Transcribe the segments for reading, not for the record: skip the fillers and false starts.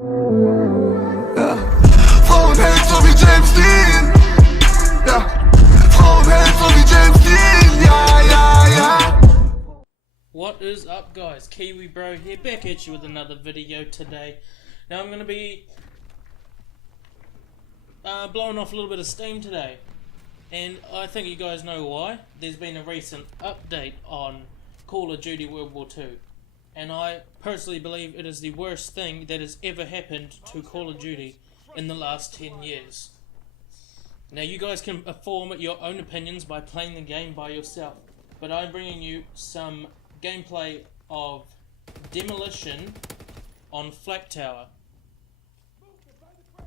Ja. Frauenheld so wie James Dean. Ja. Frauenheld so wie James Dean. Ja, ja, ja. What is up, guys? Kiwi Bro here, back at you with another video today. Now I'm going to be blowing off a little bit of steam today, and I think you guys know why. There's been a recent update on Call of Duty World War II, and I personally believe it is the worst thing that has ever happened to Call of Duty in the last 10 years. Now you guys can form your own opinions by playing the game by yourself, but I'm bringing you some gameplay of Demolition on Flak Tower.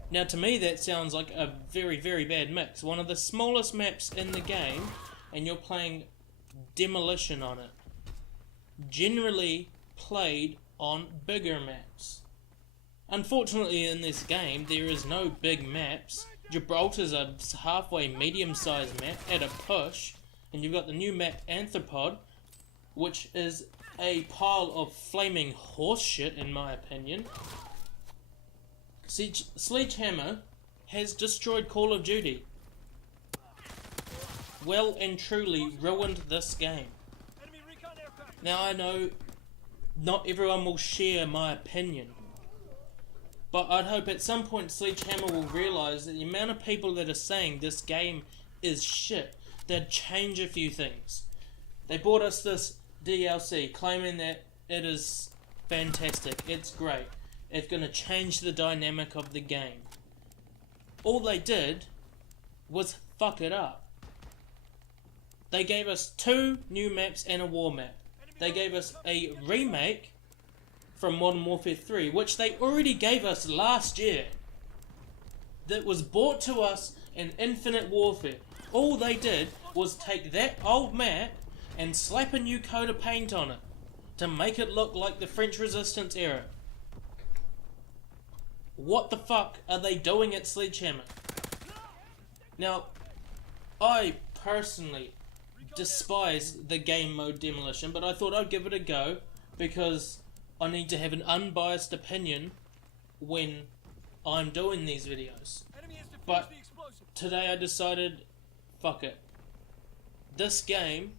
Now to me that sounds like a very, very bad mix. One of the smallest maps in the game, and you're playing Demolition on it. Generally played on bigger maps. Unfortunately in this game there is no big maps. Gibraltar's a halfway medium-sized map at a push, and you've got the new map Anthropod, which is a pile of flaming horse shit in my opinion. Sledgehammer has destroyed Call of Duty. Well and truly ruined this game. Now I know not everyone will share my opinion, but I'd hope at some point Sledgehammer will realise that the amount of people that are saying this game is shit, they'd change a few things. They bought us this DLC claiming that it is fantastic, it's great, it's going to change the dynamic of the game. All they did was fuck it up. They gave us 2 new maps and a war map. They gave us a remake from Modern Warfare 3, which they already gave us last year, that was brought to us in Infinite Warfare. All they did was take that old map and slap a new coat of paint on it to make it look like the French Resistance era. What the fuck are they doing at Sledgehammer? Now, I personally despise the game mode Demolition, but I thought I'd give it a go because I need to have an unbiased opinion when I'm doing these videos. But today I decided, fuck it. This game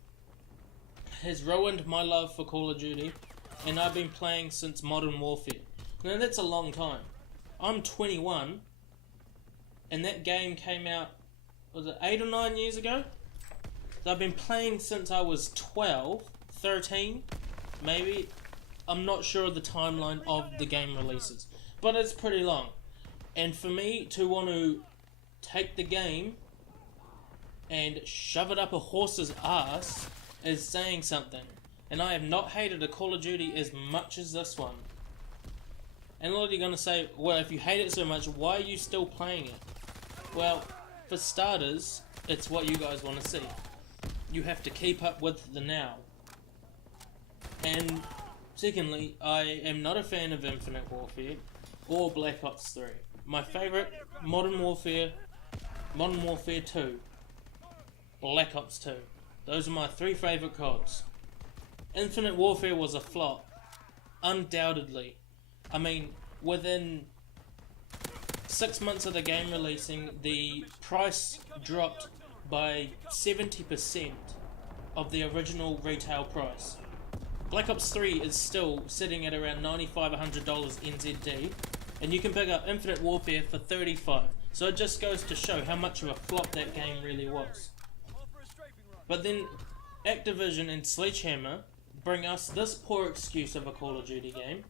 has ruined my love for Call of Duty, and I've been playing since Modern Warfare. Now that's a long time. I'm 21, and that game came out, was it 8 or 9 years ago? So I've been playing since I was 12, 13, maybe. I'm not sure of the timeline of the game releases, but it's pretty long. And for me to want to take the game and shove it up a horse's ass is saying something. And I have not hated a Call of Duty as much as this one. And a lot of you are going to say, well, if you hate it so much, why are you still playing it? Well, for starters, it's what you guys want to see. You have to keep up with the now. And secondly, I am not a fan of Infinite Warfare or Black Ops 3. My favourite, Modern Warfare 2, Black Ops 2. Those are my 3 favourite CODs. Infinite Warfare was a flop, undoubtedly. I mean, within 6 months of the game releasing, the price dropped by 70% of the original retail price. Black Ops 3 is still sitting at around $95-$100 NZD, and you can pick up Infinite Warfare for $35. So it just goes to show how much of a flop that game really was. But then Activision and Sledgehammer bring us this poor excuse of a Call of Duty game,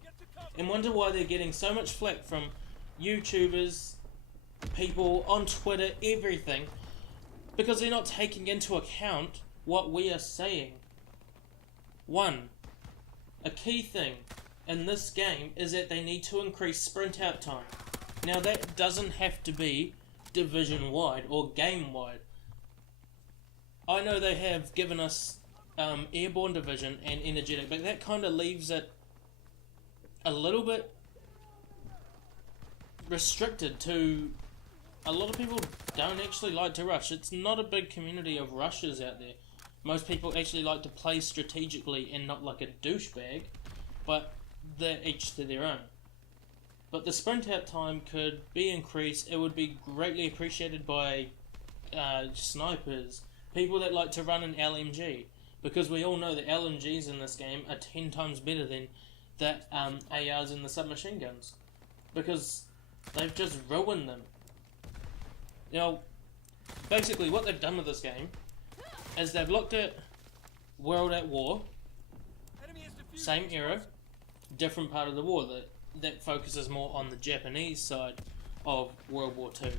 and wonder why they're getting so much flack from YouTubers, people on Twitter, everything, because they're not taking into account what we are saying. 1. A key thing in this game is that they need to increase sprint out time. Now that doesn't have to be division wide or game wide. I know they have given us Airborne Division and Energetic, but that kind of leaves it a little bit restricted to a lot of people don't actually like to rush. It's not a big community of rushers out there. Most people actually like to play strategically and not like a douchebag, but they're each to their own. but the sprint out time could be increased. It would be greatly appreciated by snipers, people that like to run an LMG, because we all know that LMGs in this game are 10 times better than that ARs in the submachine guns, because they've just ruined them. Now, basically what they've done with this game is they've looked at World at War, same era, different part of the war that focuses more on the Japanese side of World War II.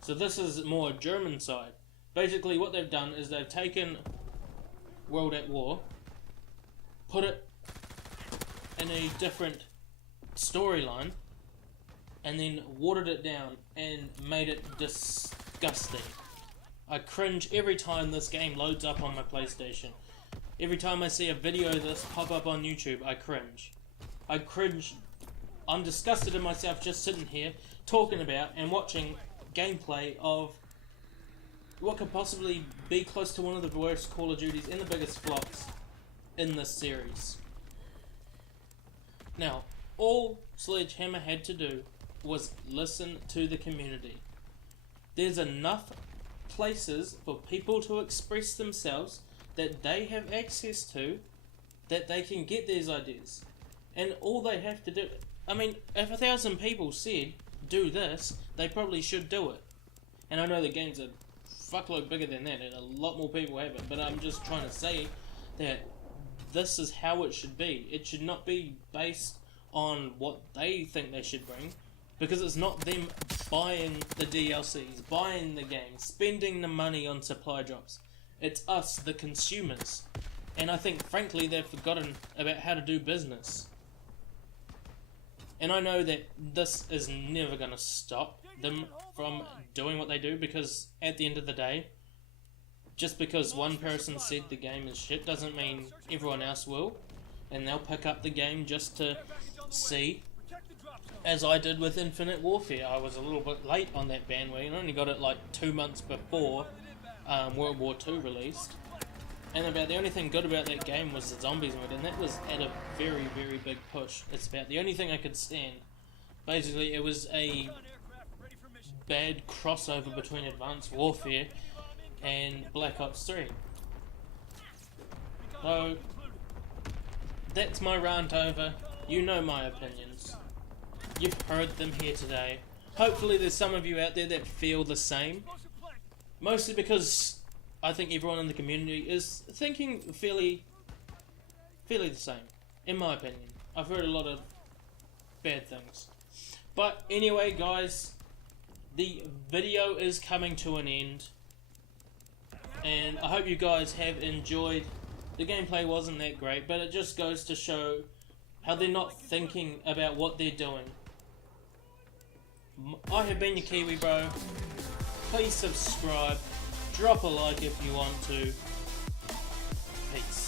So this is more German side. Basically what they've done is they've taken World at War, put it in a different storyline, and then watered it down and made it disgusting. I cringe every time this game loads up on my PlayStation. Every time I see a video of this pop up on YouTube, I cringe. I cringe. I'm disgusted in myself just sitting here talking about and watching gameplay of what could possibly be close to one of the worst Call of Duties and the biggest flops in this series. Now, all Sledgehammer had to do was listen to the community. There's enough places for people to express themselves that they have access to, that they can get these ideas. And all they have to do, I mean, if 1,000 people said, do this, they probably should do it. And I know the game's a fuckload bigger than that, and a lot more people have it, but I'm just trying to say that this is how it should be. It should not be based on what they think they should bring, because it's not them buying the DLCs, buying the game, spending the money on supply drops. It's us, the consumers. And I think, frankly, they've forgotten about how to do business. And I know that this is never going to stop them from doing what they do, because at the end of the day, just because one person said the game is shit doesn't mean everyone else will. And they'll pick up the game just to see. As I did with Infinite Warfare, I was a little bit late on that bandwagon. I only got it like 2 months before World War II released. And about the only thing good about that game was the zombies mode, and that was at a very, very big push. It's about the only thing I could stand. Basically, it was a bad crossover between Advanced Warfare and Black Ops 3. So, that's my rant over. You know my opinions. You've heard them here today. Hopefully there's some of you out there that feel the same. Mostly because I think everyone in the community is thinking fairly the same, in my opinion. I've heard a lot of bad things. But anyway, guys, the video is coming to an end. And I hope you guys have enjoyed. The gameplay wasn't that great, but it just goes to show how they're not thinking about what they're doing. I have been your Kiwi Bro. Please subscribe. Drop a like if you want to. Peace.